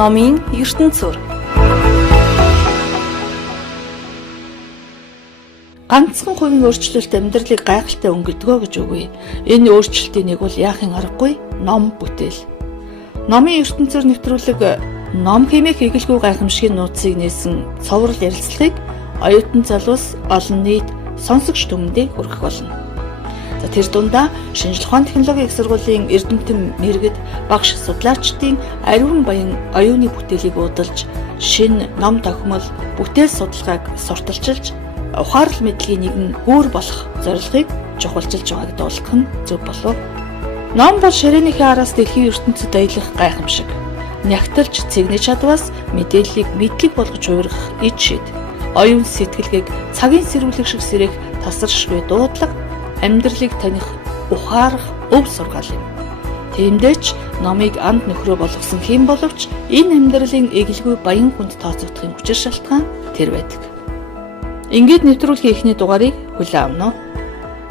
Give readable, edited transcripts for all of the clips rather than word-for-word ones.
Номын ертөнцөөр. Ганцхан хувийн өөрчлөлт амьдралыг гайхалтай өнгөлдгөө гэж үгүй. Энэ өөрчлөлтийн нэг бол яахын аргагүй ном бүтээл. Номын ертөнцөөр нэвтрүүлэг ном хэмээх эгэлгүй гайхамшигын нууцыг нээсэн цоврал ярилцлагыг оюутан залуус олон нийт сонсогч түмэндээ хүргэх болно. Тэр дундаа шинжлэх ухааны технологийн их сургуулийн эрдэмтэн мэргэд багш судлаачдын ариун баян оюуны бүтээлийг уудалж шинэ ном тохимол бүтээл судалгааг сурталчилж ухаарал мэдлэгийн нэгэн гүүр болох зорилгыг чухалчилж байгааг дуулгах нь зөв болов. Ном бол ширээнийхээ араас дэлхийн ертөнцид аялах гайхамшиг. Нягтлж цэгний чадваас мэдээллийг мэдлэг болгож хувиргах ид шид. Оюун сэтгэлгээг цагийн сэрүүлэг шиг сэрэх тасаршгүй дуудлага амьдралыг таних ухаарах өв сургаал юм. Тиймдээ ч номыг анд нөхрөө болгосон хэм боловч энэ амьдралын эгэлгүй баян хүнд тооцогдохын хүчир шалтгаан тэр байдаг. Ингээд нэвтрүүлгийн эхний дугаарыг хүлээн авна уу?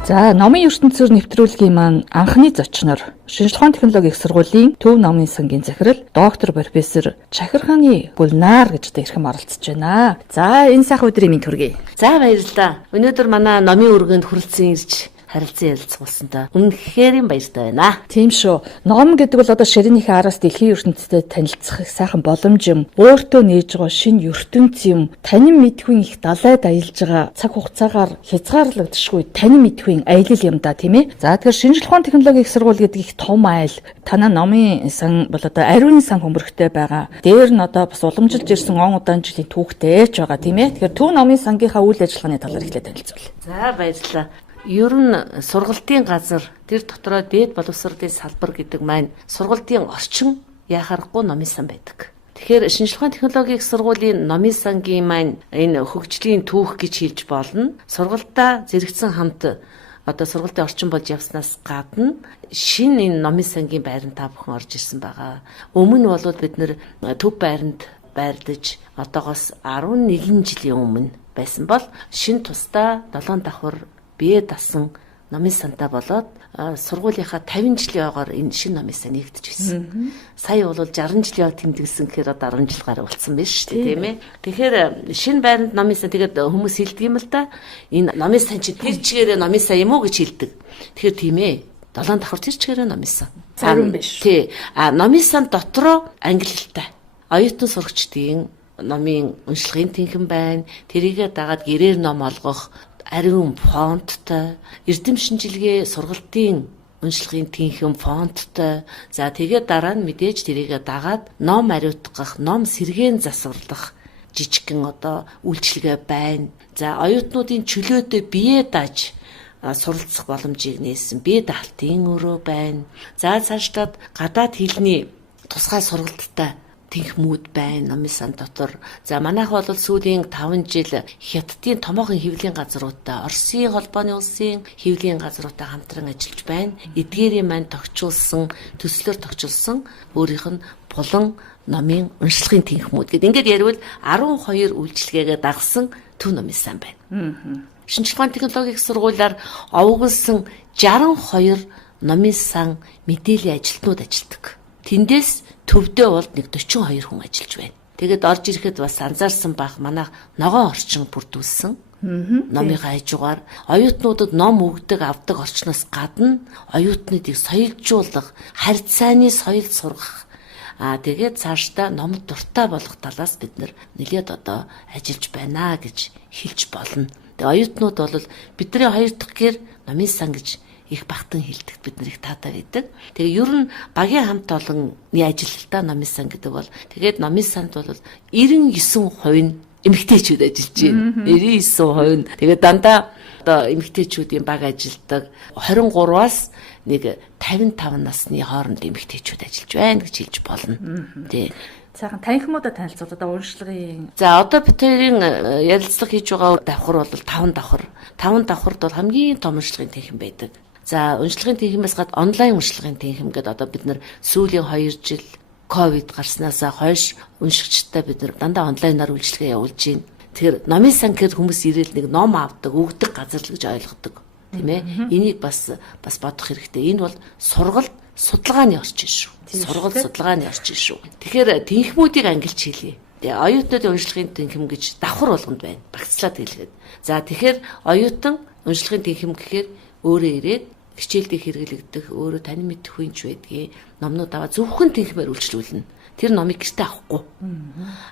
За, номын ертөнцөөр нэвтрүүлгийн маань анхны зочноор шинжлэх ухааны технологийн их сургуулийн Төв номын сангийн захирал доктор профессор Чахирхааны Гүлнар гэж ирхэм оролцож байна. За, энэ сайхан өдрийн мэнд хүргэе. За, баярлалаа. Өнөөдөр манай номын өргөнд хүрэлцэн ирж харилцан ярилцах болсонтой үнэхээр баяртай байна. Тийм шүү. Ном гэдэг бол одоо ширээнийхээ араас дэлхийн ертөнцид танилцах их сайхан боломж юм. Өөртөө нээж байгаа шинэ ертөнц юм. Танин мэдхүйн их далайд аялж байгаа цаг хугацаагаар хязгаарлагдшгүй танин мэдхүйн аялал юм да, тийм ээ. За, тэгэхээр шинжлэх ухааны технологийн их сургууль гэдэг их том айл. Танаа номын сан бол одоо ариун сан хөмбөрхтэй байгаа. Дээр нь одоо бас уламжилж ирсэн он удаан жилийн түүхтэй ч байгаа, тийм ээ. Тэгэхээр Төв номын сангийнхаа үйл ажиллагааны талаар эхлээд танилцуулъя. За, баярлалаа. Ер нь сургалтын газар тэр дотроо дээд боловсролын салбар гэдэг маань сургалтын орчин яхаарахгүй номын сан байдаг. Тэгэхээр шинжлэх ухааны технологийн их сургуулийн номын сангийн маань энэ хөгжлийн түүх гэж хэлж болно. Сургалтаа зэрэгцэн хамт одоо сургалтын орчин болж явснаас гадна шинэ энэ номын сангийн байранд та бүхэн орж ирсэн байгаа. Өмнө нь бол бид нэр төв байранд байрлаж одоогоос 11 жилийн өмнө байсан бол шинэ тусдаа 7 давхар бие дасан номын сантаа болоод сургуулийнхаа 50 жилийн ойгоор энэ шинэ номын сан нэгдэжсэн. Сая бол 60 жилийн тэмдэглэсэн гэхээр одоо 10 жил гаруй болсон байж шүү дээ, тийм ээ. Тэгэхээр шинэ байранд номын сан тэгээд хүмүүс хэлдэг юм л да. Энэ номын сан чи тэр чигээрээ номын сан юм уу гэж хэлдэг. Тэгэхээр тийм ээ. 7 давхар тэр чигээрээ номын сан. Зарим биш. Тий. Номын сан дотроо англи хэлтэй. Оюутан сурагчдын номын уншлагын тэнхэн байна. Тэрийгээ дагаад гэрээр ном олгох ариун фонттой, эрдэм шинжилгээ сургалтын уншлагын тэнхэн фонттой. За, тэгээд дараа нь мэдээж тэрийгээ дагаад ном ариутгах, ном сэргээн засварлах жижигхэн одоо үйлчилгээ байна. За, оюутнуудын чөлөөтэй бие дааж суралцах боломжийг нээсэн бие даалтын өрөө байна. За, цаашлаад гадаад хэлний тусгай сургалттай тэнхмүүд байна номын сан дотор. За, манайх бол сүүлийн 5 жил Хятадын томоохон хэвлэлийн газруудтай, Оросын холбооны улсын хэвлэлийн газруудтай хамтран ажиллаж байна. Эдгээрийн маань тогтчулсан, төслөөр тогтчулсан өөрийнх нь булан номын уншлагын тэнхмүүд гэдэг. Ингээд ярил 12 үйлчилгээгээ дагсан Төв номын сан байна. Шинжлэх ухааны технологийн их сургуулиар овогдсон 62 номын сан мэдээллийн ажилтнууд ажилладаг. Тэндээс төвдөө бол нэг 42 хүн ажиллаж байна. Тэгээд орж ирэхэд бас анзаарсан бах манайх ногоон орчин бүрдүүлсэн. Номын хажуугаар оюутнуудад ном өгдөг авдаг орчноос гадна оюутнуудыг соёлжуулах, харьцааны соёл сургах. Тэгээд цаашдаа номд дуртай болгох талаас бид нэлээд одоо ажиллаж байна гэж хэлж болно. Тэгээд оюутнууд бол бидний хоёр дахь гэр номын сан гэж их багтан хэлдэг бид нарыг таатай гэдэг. Тэгээ ер нь багийн хамт олонны ажилталтаа номын сан гэдэг бол тэгээд номын санд бол 99% нь эмэгтэйчүүд ажиллаж байна. 99% нь тэгээд дандаа одоо эмэгтэйчүүдийн баг ажилдаг 23-аас нэг 55 насны хооронд эмэгтэйчүүд ажиллаж байна гэж хэлж болно. Тий. Сайхан танхимуудаа танилцуулаад одоо уншлагын. За, одоо бид хоёрын ярилцлага хийж байгаа давхар бол 5 давхар. 5 давхард бол хамгийн том уншлагын танхим байдаг. За, уншлагын тэнхимээс гад онлайн уншлагын тэнхим гэдэг одоо бид нар сүүлийн 2 жил ковид гарснаас хойш уншигчтай бид нар дандаа онлайнаар үйлчилгээ явуулж байна. Тэгэхээр номын сан гэхэд хүмүүс ирээл нэг ном авдаг, өгдөг газар л гэж ойлгодог. Тийм ээ. Энийг бас бодох хэрэгтэй. Энэ бол сургалт судалгааны орчин шүү. Сургууль судалгааны орчин шүү. Тэгэхээр тэнхмүүдийг ангилж хэлье. Тэгээ оюутнуудын уншлагын тэнхим гэж давхар болгонд байна. Багцлаад хэлгээд. За тэгэхээр оюутан уншлагын тэнхим гэхээр өөрөө ирээд хичээлдээ хэрэглэгдэх, өөрөө тань мэдэх хүнч байдгийг номнууд аваа зөвхөн тэнхмээр үйлчлүүлнэ. Тэр номыг гэртээ авахгүй.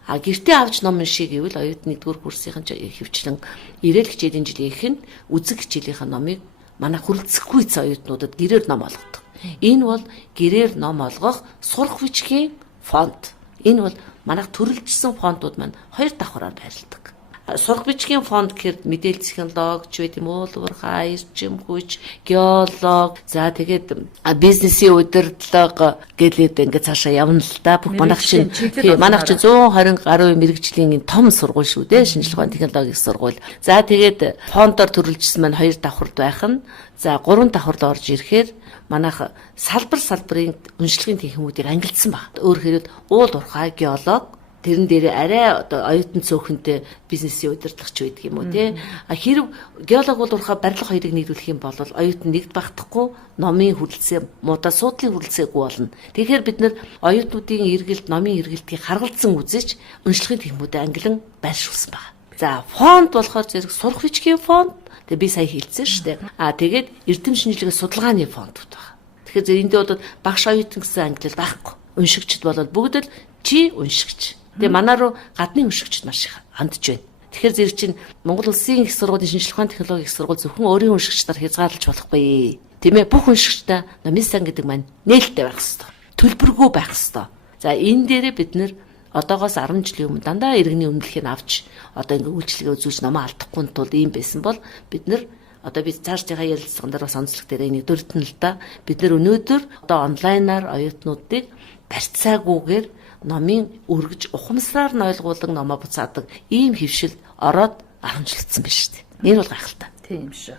Гэртээ авч ном уншиг гэвэл оюутны 1-р курсын хөвчлэн ирээл хичээлийн жилийн эхэнд үзэг хичээлийнхаа номыг манай хүрэлцэхгүй оюутнуудад гэрээр ном олгодог. Энэ бол гэрээр ном олгох сурах бичгийн фонт. Энэ бол манайх төрөлжсөн фонтууд маань 2 давхраар байрладаг. Сурах бичгийн фонд гэхэд мэдээлэл технологич байт юм уу, уурхай, эрчим хүч, геолог, за тэгээд бизнесийн удирдлага гэлээд ингээд цаашаа явна л да. Бүх манайх чинь 120 гаруй мэрэгжлийн том сургууль шүү дээ, шинжилгээ ухааны технологийн сургууль. За тэгээд фондоор төрөлжсөн маань 2 давхард байх нь. За 3 давхард орж ирэхээр манайх салбарын уншлагын тэнхимүүдийг ангилсан баг. Өөрөөр хэлбэл уул уурхай, геолог тэрэн дээр арай одоо оюутан цөөхөнтэй бизнесийн удирдлагч байдаг юм уу тий. Хэрв геолог бол урхаа барилга хоёрыг нийлүүлэх юм бол оюутан нэгд багтахгүй номын хүрэлцээ муудаа суудлын хүрэлцээгүй болно. Тэгэхээр бид нар оюутнуудын эргэлт номын эргэлтийг харгалзан үзэж уншлагын тэнхимүүдэд ангилан байршуулсан байна. За фонд болохоор зэрэг сурах бичгийн фонд. Тэгээ би сая хэлсэн шүү дээ. Тэгээд эрдэм шинжилгээ судалгааны фондууд байна. Тэгэхээр энд бол багш оюутан гэсэн ангилал байхгүй. Уншигчд бол бүгд л чи уншигч. Тэгээ манай руу гадны уншигчд маш их хандж байна. Тэгэхээр зэрэг чинь Монгол Улсын их сургуулийн шинжилгээ ухааны технологийн их сургууль зөвхөн өөрийн уншигчдаар хязгаарлаж болохгүй. Тийм ээ, бүх уншигчтай номын сан гэдэг маань нээлттэй байх хэрэгтэй. Төлбөргүй байх хэрэгтэй. За энэ дээрээ бид нэр одоогоос 10 жилийн өмнө дандаа иргэний үнэлгээг авч одоо ингээ үйлчлэгээ үзүүлж номоо алдахгүй тул ийм байсан бол бид нэр одоо бид цаашдынхаа ярилцлаган дээр бас онцлог дээр энийг дөрөвтөн л да. Бид нэр өнөөдөр одоо онлайнаар оюутнуудыг барьцаагүйгээр номын өргөж ухамсараар нь ойлгуулан номоо буцаадаг ийм хөвшил ороод 10 жил болсон байна шүү дээ. Энэ бол гайхалтай. Тийм шүү.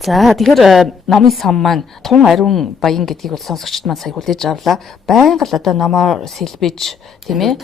За тэгэхээр номын сан маань тун ариун баян гэдгийг бол сонсогчд маань сая хүлээж авлаа. Байнга л одоо номоор сэлбэж тийм ээ.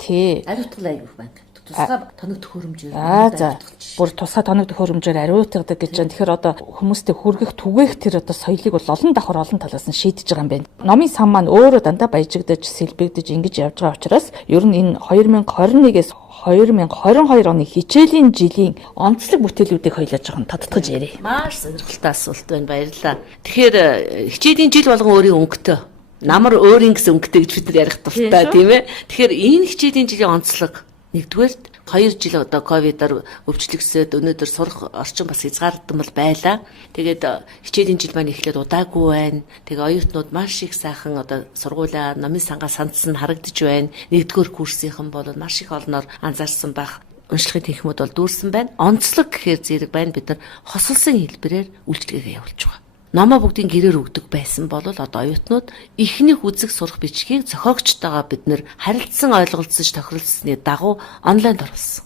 Тий. Ариутгал аяг байна. Тусгай тоног төхөөрөмжөөр. За. Бүр тусгай тоног төхөөрөмжөөр ариутгадаг гэж байна. Тэгэхээр одоо хүмүүстэй хүргэх түгээх тэр одоо соёлыг бол олон давхар олон талаас нь шийдэж байгаа юм байна. Номын сан маань өөрөө дандаа баяжигдаж, сэлбэгдэж ингэж явж байгаа учраас ер нь энэ 2021-ээс 2022 оны хичээлийн жилийн онцлог бүтээлүүдийг хоёлаж байгаа нь тодтогч ярив. Маш сонирхолтой асуулт байна. Баярлалаа. Тэгэхээр хичээлийн жил болгон өөрийн өнгөтэй. Намар өөрийн гэсэн өнгөтэй гэж бид нар ярих туфтаа тийм ээ. Тэгэхээр энэ хичээлийн жилийн онцлог нэгдүгээр 2 жил одоо ковидаар өвчлөгсөд өнөөдөр сурах орчин бас хязгаардмал байлаа. Тэгээд хичээлийн жил маань эхлээд удаагүй байна. Тэгээ оюутнууд маш их сайхан одоо сургуулаа номын сангаа сандсан харагдаж байна. 1-р курсийнхан бол маш их олноор анзаарсан байх. Уншлагын тэнхимүүд бол дүүрсэн байна. Онцлог гэхээр зэрэг байна. Бид нар хосолсон хэлбэрээр үйлчлэгээ явуулж байгаа. Номоо бүгдийн гэрээр өгдөг байсан бол одоо оюутнууд ихнийх үзэг сурах бичгийг зохиогчтойгоо бид нэр харилцсан ойлголцож тохиролцсны дагуу онлайнд оруулсан.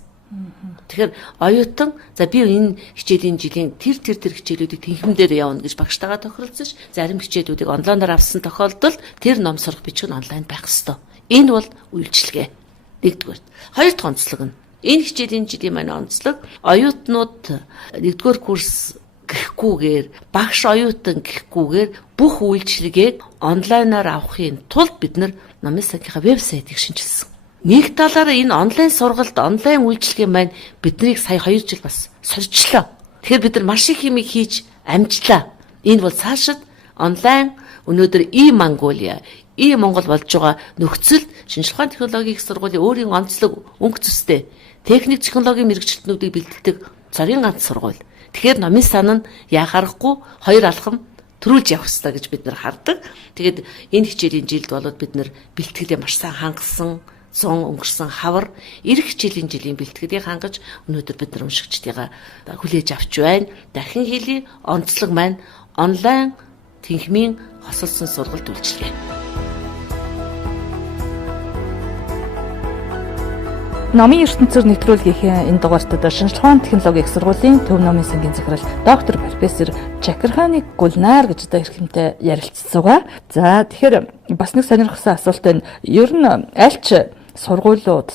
Тэгэхээр оюутан за би энэ хичээлийн жилийн тэр хичээлүүдийг тэнхимдээр явна гэж багштайгаа тохиролцож зарим хичээлүүдийг онлайнаар авсан тохиолдолд тэр ном сурах бичиг нь онлайн байх ёстой. Энэ бол үйлчилгээ. Нэгдүгээр. Хоёр дахь онцлог нь энэ хичээлийн жилийн маань онцлог оюутнууд 1-р курс гэхгүйгээр багш оюутан гэхгүйгээр бүх үйлчилгээг онлайнаар авахын тулд бид нар номын санхийнхаа вебсайтыг шинжилсэн. Нэг талаараа энэ онлайн сургалт, онлайн үйлчилгээ маань биднийг сая 2 жил бас соржлоо. Тэгэхээр бид нар маш их юм хийж амжлаа. Энэ бол цаашид онлайн өнөөдөр e-Mongolia, e-Монгол болж байгаа нөхцөлд шинжилгээ ухааны технологийн их сургуулийн өөрийн онцлог өнгө цэстэй техник технологийн мэргэжилтнүүдийг бэлддэг цорын ганц сургууль. Тэгэхээр номын сан нь яхаарахгүй 2 алхам төрүүлж явах хэрэгтэй гэж бид нар хардаг. Тэгээд энэ хичээлийн жилд болоод бид нар бэлтгэлээ маш сайн хангасан, 100 өнгөрсөн хавар эх хичээлийн жилийн бэлтгэлийг хангаж өнөөдөр бид нар уншигчдыгаа хүлээж авч байна. Дахин хэлье, онцлог маань онлайн тэнхимийн хосолсон сургалт үйлчилгээ. Номын ертөнцөөр нэвтрүүлгийнхээ энэ дугаартад шинжилгээ ухааны технологийн их сургуулийн төв номын сангийн захирал доктор профессор Чакирханы Гулнар гэж одоо эрхэмтэй ярилцсан байгаа. За тэгэхээр бас нэг сонирхолтой асуулт байна. Ер нь альч сургуулиуд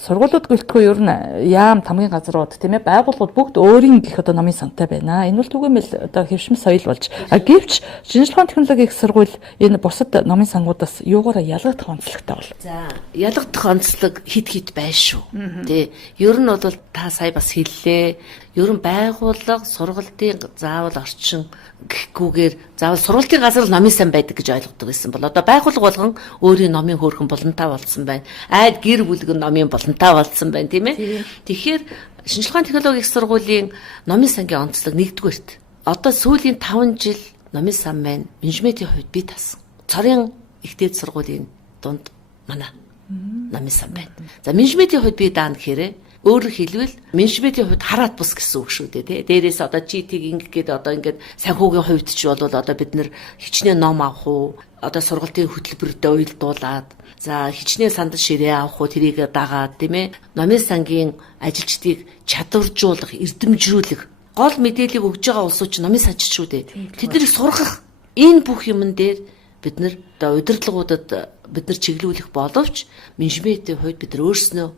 гэлтгүй ер нь яам тамгийн газрууд тийм ээ байгууллагууд бүгд өөрийн гэх одоо номын сантай байна. Энэ бол түгээмэл одоо хэвшмэл соёл болж гэвч шинжилгээ технологийн их сургууль энэ бусад номын сангуудаас юугаараа ялгагдах онцлогтой бол. За ялгагдах онцлог хит байна шүү. Тэ ер нь бол та сая бас хэллээ. Ер нь байгууллага сургалтын заавал орчин гэхгүйгээр заавал сургалтын газар номын сан байдаг гэж ойлгодог байсан бол одоо байгууллага болгон өөрийн номын хөөрхөн болонтой болсон байна. Айд гэр бүлгэн номын болонтой болсон байна тийм ээ. Тэгэхээр шинжилгээ технологийн их сургуулийн номын сангийн онцлог нэгдүгээрт одоо сүүлийн 5 жил номын сан маань менежментийн хувьд бий таасан. Цорын их дээд сургуулийн дунд манай номын сан байна. За менежментийн хувьд бий даана гэхээр өөрөөр хэлбэл менежментийн хувьд хараат бус гэсэн үг шүү дээ. Дээрээс одоо GT-г ингээд одоо ингээд санхүүгийн хувьд ч бол одоо бид нэр хичнээн ном авах уу, одоо сургалтын хөтөлбөрөдөө уялдуулаад, за хичнээн сандал ширээ авах уу тэрийг дагаад тийм ээ. Номын сангийн ажилчдыг чадваржуулах, эрдэмжрүүлэх, гол мэдээллийг өгж байгаа улсууд ч номын санч шүү дээ. Тэднийг сургах энэ бүх юмн дээр бид нар одоо удирдлагуудад бид нар чиглүүлэх боловч менежментийн хувьд бид нар өөрснөө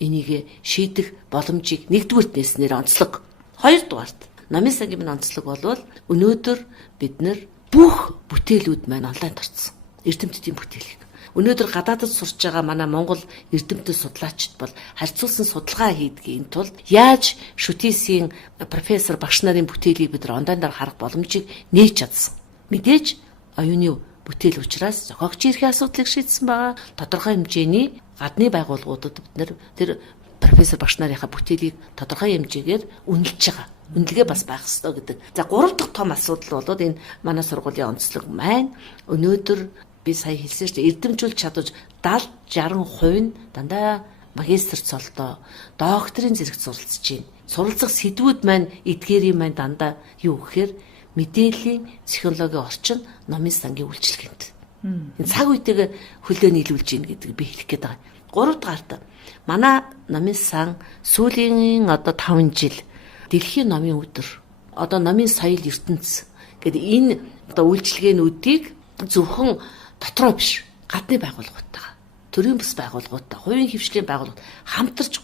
энийг шийдэх боломжийг нэгдүгürt нээснээр онцлог. Хоёрдугаарт номын сангийн онцлог болвол өнөөдөр бид нар бүх бүтээлүүд маань онлайнд орсон. Эрдэмтдийн бүтээлийг. Өнөөдөр гадаадд сурч байгаа манай Монгол эрдэмтэд судлаачид бол харьцуулсан судалгаа хийдгийн тулд яаж шүтээсийн профессор багш нарын бүтээлийг бид нар онлайнаар харах боломжийг нээж чадсан. Мэдээж оюуны бүтээл учраас зохиогчийн эрхийн асуудлыг шийдсэн байгаа. Тодорхой хэмжээний гадны байгууллагуудад бид нэр тэр профессор багш нарынхаа бүтээлийг тодорхой хэмжээгээр үнэлж байгаа. Үнэлгээ бас байх ёстой гэдэг. За 3 дахь том асуудал бол энэ манай сургуулийн онцлог маань өнөөдөр би сая хэлсэн шүү дээ эрдэмжүүлж чадварж 70-60% нь дандаа магистр цолтоо докторийн зэрэгт суралцж байна. Суралцах сэдвүүд маань эдгээрийн маань дандаа юу гэхээр мэдээллийн технологийн орчин номын сангийн үйлчилгээнд. Энэ цаг үетэйгээ хөлөө нийлүүлж гин гэдэг би хэлэх гээд байгаа. 3 дахь манай номын сан сүүлийн одоо 5 жил дэлхийн номын өдөр одоо номын соёл ертөнц гэдэг энэ одоо үйлчилгээнүүдийг зөвхөн дотроо биш гадны байгууллагуудтайгаа төрийн бас байгууллагуудтай хувийн хвшлийн байгууллагууд хамтарч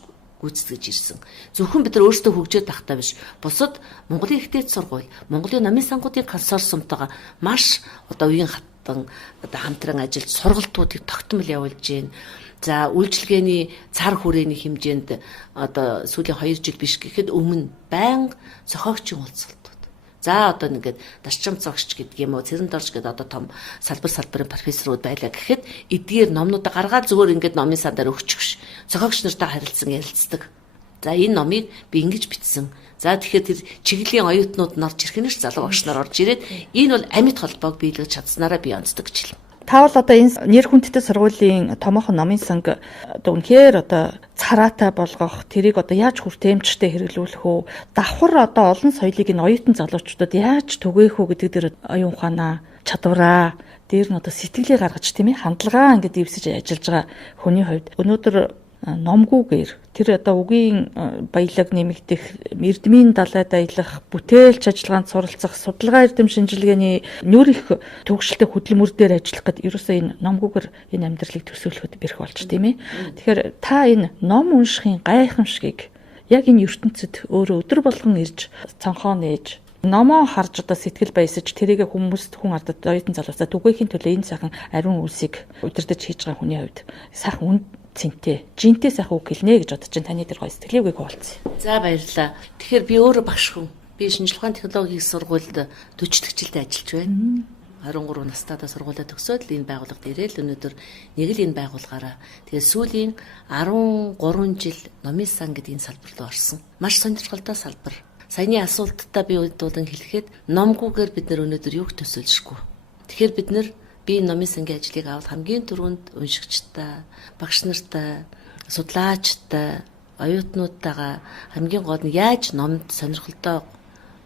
гүйцэтгэж ирсэн. Зөвхөн бид нар өөрсдөө хөгжөөд тахтаа биш бусад Монголын их дээд сургууль, Монголын номын сангуудын консорциумтойгоо маш одоо үеийн хатан одоо хамтран ажиллаж сургалтуудыг тогтмол явуулж байна. За үйлчилгээний цар хүрээний хэмжээнд одоо сүүлийн 2 жил биш гэхэд өмнө байнга зохиогчийн уулзалтууд. За одоо ингээд дашчам зогсч гэдэг юм уу, цэрэнд орж гэдэг одоо том салбарын профессорууд байлаа гэхэд эдгээр номнуудаа гаргаад зүгээр ингээд номын сандаар өгчих биш. Зохиогч нартай харилцсан ярилцдаг. За энэ номыг би ингэж бичсэн. За тэгэхээр тэр чиглэлийн оюутнууд нь орж ирэх нь ш залуу багш нар орж ирээд энэ бол амьд холбоог биелгэж чадсанараа би онцдог гэж хэлв. Та бол одоо энэ нэр хүндтэй сургуулийн томоохон номын санг одоо үнэхээр одоо цараатай болгох, тэрийг одоо яаж хүртээмжтэй хэрэглүүлэх үү? Давхар одоо олон соёлыг энэ оюутан залуучуудад яаж түгээх үү гэдэг дээр оюун ухаанаа, чадвараа, дээр нь одоо сэтгэлээ гаргаж тийм ээ хандлагаа ингээд дэвсэж ажиллаж байгаа хүний хувьд өнөөдөр номгүйгээр тэр одоо үгийн баялаг нэмэгдэх, эрдмийн далайд аялах, бүтээлч ажиллагаанд суралцах, судалгаа эрдэм шинжилгээний нөр их төгсөлтэй хөдөлмөр дээр ажиллах гэдэг ерөөсөө энэ номгүйгээр энэ амьдралыг төсөөлөхөд бэрх болж тийм ээ. Тэгэхээр та энэ ном уншихын гайхамшигыг яг энэ ертөнцид өөрөө өдөр болгон ирж цонхоо нээж номоо харж одоо сэтгэл баясаж тэрийг хүмүүст хүн ардад оюутан залуусаа түгээхийн төлөө энэ сайхан ариун үлсийг удирдах хийж байгаа хүний хувьд сайхан цэнтэй, жинтэй сайхан үг хэлнэ гэж бодож байна. Таны тэр гоё сэтгэлийг хуваалцъя. За баярлалаа. Тэгэхээр би өөрөө багш хүн. Би шинжилгээ технологийн сургуульд 40 дэх жилдээ ажиллаж байна. 23 настайдаа сургуулаа төгсөөд л энэ байгууллагад ирээл өнөөдөр нэг л энэ байгууллагаараа тэгээ сүүлийн 13 жил номын сан гэдэг энэ салбар руу орсон. Маш сонирхолтой салбар. Саяны асуулттай би удаадан хэлэхэд номгүйгээр бид нар өнөөдөр юуг төсөөлшгүй. Тэгэхээр бид нар би номын сангийн ажлыг авал хамгийн түрүүнд уншигчтай, багш нартай, судлаачтай, оюутнуудтайгаа хамгийн гол нь яаж номд сонирхолтой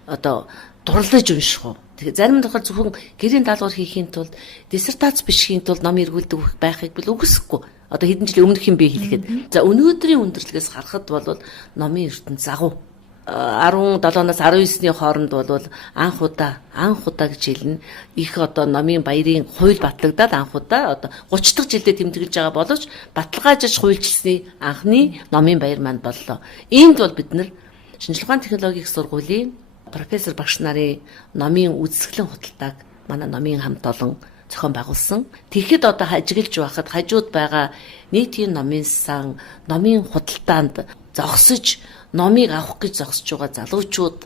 одоо дурлаж унших уу. Тэгэхээр зарим тохиол зөвхөн гэрийн даалгавар хийхийн тулд диссертац бичхийн тулд ном эргүүлдэг байхыг би үгүйсэхгүй. Одоо хэдэн жилийн өмнөх юм бэ хэлэхэд. За өнөөдрийн өндөрлөгөөс харахад бол номын ертөнц агуу. 17-аас 19-ны хооронд бол анх удаа гэж хэлнэ. Их одоо номын баярын хууль батлагдаад анх удаа одоо 30 дахь жилдээ тэмдэглэж байгаа боловч баталгаажиж хуульчилсны анхны номын баяр маань боллоо. Энд бол бид нар шинжилгээ ухааны технологийн сургуулийн профессор багш нарын номын үзэсгэлэн худалдааг манай номын хамт олон зохион байгуулсан. Тэгэхэд одоо ажиглаж байхад хажууд байгаа нийтийн номын сан, номын худалдаанд зогсож номыг авах гэж зогсож байгаа залуучууд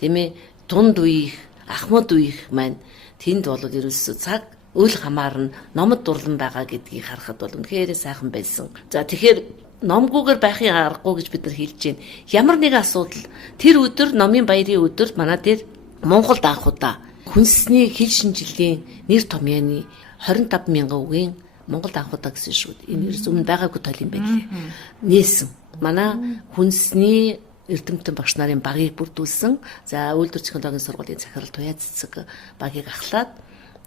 тийм ээ тунд үеих, ахмад үеих маань тэнд бол ерөөсөө цаг үл хамаарна номод дурлан байгаа гэдгийг харахад бол үнэхээр сайхан байсан. За тэгэхээр номгүйгээр байхын аргагүй гэж бид нар хэлж байна. Ямар нэгэн асуудал тэр өдөр номын баярын өдөр манай дээр Монголд анх удаа хүнсний хил шинжилгээний нэр томьёоны 25,000 үгийн Монголд анх удаа гэсэн шүү дээ. Энэ ерөөс өмнө байгаагүй тоол юм байна. Нээсэн. Манай хүнсний эрдэмтэн багш нарын багийг бүрдүүлсэн. За үйлдвэр технологийн сургуулийн захирал Туяа Цэцэг багийг ахлаад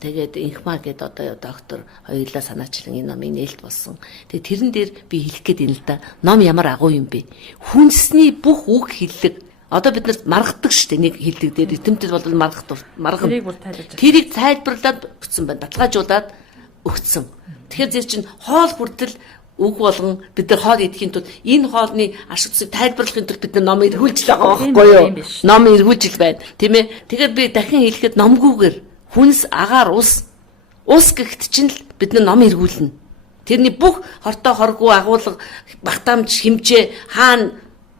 тэгээд инхма гэдэг одоо доктор хоёулаа санаачлан энэ номын нээлт болсон. Тэгээд тэрэн дээр би хэлэх гээд энэ л да. Ном ямар агуу юм бэ? Хүнсний бүх үг хэллэг. Одоо бид нар маргадаг шүү дээ. Нэг хэллэг дээр эрдэмтэд бол марган. Тэрийг тайлбарлаад өгсөн байна. Баталгаажуулаад өгсөн. Тэгэхээр зэрэг чинь хоол хүртэл үг болгон бид нар хоол идэхийн тулд энэ хоолны ашиг тусыг тайлбарлахын тулд бид нар ном эргүүлж л байгаа байхгүй юу? Ном эргүүлж л байна. Тийм ээ. Тэгэхээр би дахин хэлэхэд номгүйгээр хүнс агаар ус гэхэд чинь л бид нар ном эргүүлнэ. Тэрний бүх хортой хоргүй агуулга багтаамж хэмжээ хаана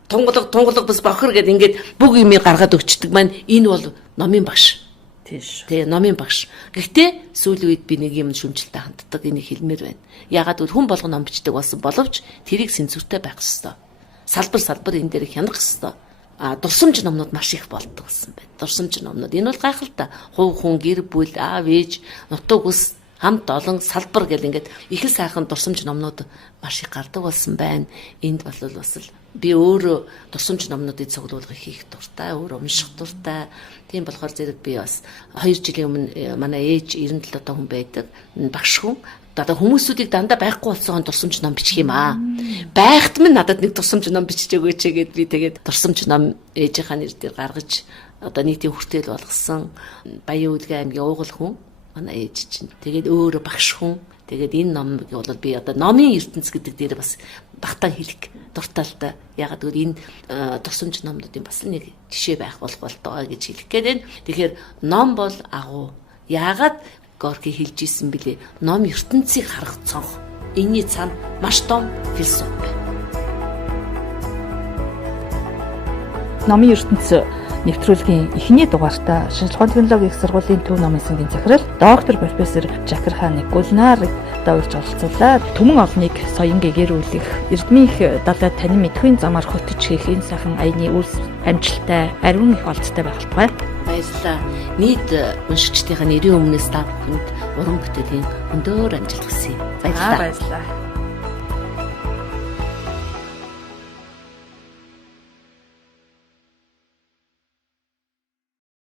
тунгалаг бас бохор гэдэг ингээд бүх юм гаргаад өгчдөг маань энэ бол номын багш. Тийш. Тэгээ номын багш. Гэхдээ сүүлийн үед би нэг юм шүмжэлтэй ханддаг энийг хэлмээр байна. Ягаад гэвэл хүн болгон ном бичдэг болсон боловч тэрийг сэнцүүртэй байх ёстой. Салбар энэ дээр хянах ёстой. Дурсамж номнууд маш их болдог болсон байна. Дурсамж номнууд энэ бол гайхалтай. Хувь хүн, гэр бүл, аав ээж, нутаг ус хамт олон салбар гэл ингээд их л сайхан дурсамж номнууд маш их гардаг болсон байна. Энд бол бас л би өөрөө дурсамж номнуудыг цуглуулгыг хийх дуртай, өөрөө унших дуртай. Тийм болохоор зэрэг би бас 2 жилийн өмнө манай ээж 97 одоо хүн байдаг. Багш хүн. Одоо хүмүүсүүдийг дандаа байхгүй болсон дурсамж ном бичих юм аа. Байхад минь надад нэг дурсамж ном бичиж өгөөч гэгээд би тэгээд дурсамж ном ээжийнхаа нэр дээр гаргаж одоо нийтийн хүртэл болгосон. Баян Үлгэн аймгийн уугал хүн манай ээж чинь. Тэгээд өөрөө багш хүн. Тэгээд энэ номыг бол би одоо номын ертөнц гэдэг дээр бас багтаан хэлэх дурталтай. Ягаад гэвэл энэ дурсамж номнуудын бас нэг жишээ байх болтоо гэж хэлэх гээд байна. Тэгэхээр ном бол агуу. Ягаад Горки хэлж исэн бilé ном ертөнцийг харах цонх. Энийний цаана маш том философи байна. Номын ертөнц нэвтрүүлгийн эхний дугаартаа шинжилгээ ухааны технологийн их сургуулийн төв номын сангийн захирал доктор профессор Жакирхан Гүлнарыг давж оролцуулаад түмэн олныг соён гэгэрүүлэх эрдмийнх далай танин мэдхийн замаар хөтөж хийх энэ сайхан аяны үйлс амжилттай ариун их олцтой байгальтай. Баярлалаа. Нийт уншигчдын нэрийн өмнөөс та бүхэнд уран бүтээлийн өндөр амжилт хүсье. Баярлалаа.